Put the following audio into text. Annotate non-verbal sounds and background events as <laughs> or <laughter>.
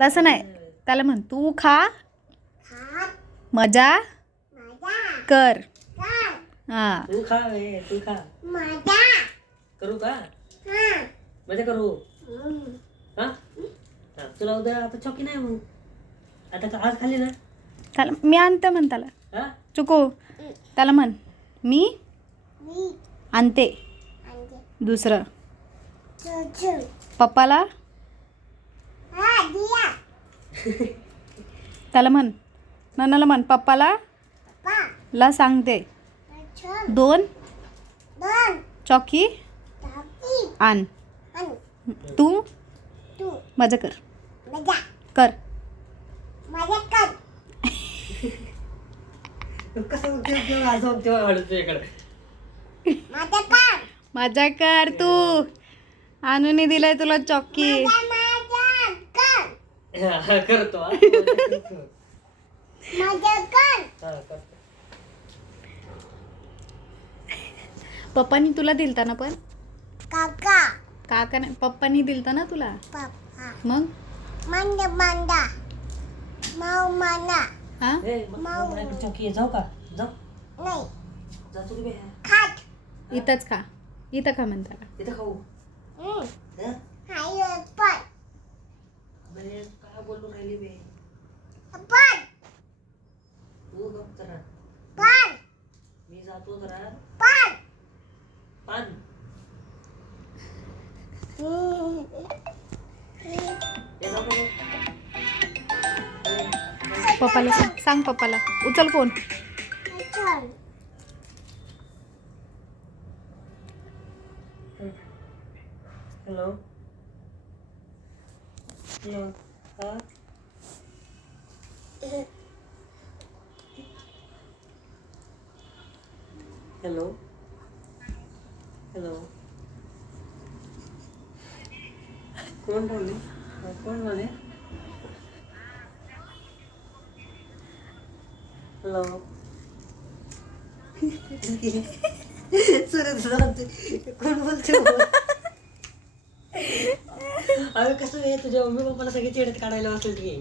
तसं नाही. त्याला म्हण तू खा. मजा. कर. कर. हा. तू खा रे तू खा. करू का? हा. मजा करू. हा? हा, तुला उद्या आता चॉकी नाही मग? आता का आज खाली ना? त्याला मी आणते म्हण त्याला. हा? चुकू. त्याला म्हण मी मी आणते. दुसरं. पप्पाला <laughs> त्याला म्हण. नन्नाला म्हण पप्पाला? ला सांगते दोन. दोन. चॉकी. आण. तू? तू. मजा कर. कर. माझा ते- मजा कर. तू. आणून दिलंय तुला चॉकी. <laughs> हा, करतो हा. हा. पप्पानी तुला दिलता ना पण? काका. काका नाही पप्पानी दिलता ना तुला? पप्पा. मग? मंद मंदा. माऊ माना. हा? ए, म- म- माझ्याकडे चॉकी आहे. जाऊ का? जाऊ? नाही. जा तू बे खात इथंच खा. इथं खा म्हण त्याला इथं खाऊ. हम्म. हा? हाय पण. तू गप जरा पण. मी जातो पण. पान पप्पाला सांग सांग पप्पाला. उचल फोन चल हॅलो हॅलो हा हॅलो हॅलो कोण बोलले हा, कोण बोलले हॅलो सुरत सुरत कोण बोलते अरे कसं आहे तुझ्या मम्मी पप्पाला सगळे चिडत काढायला वाचलं की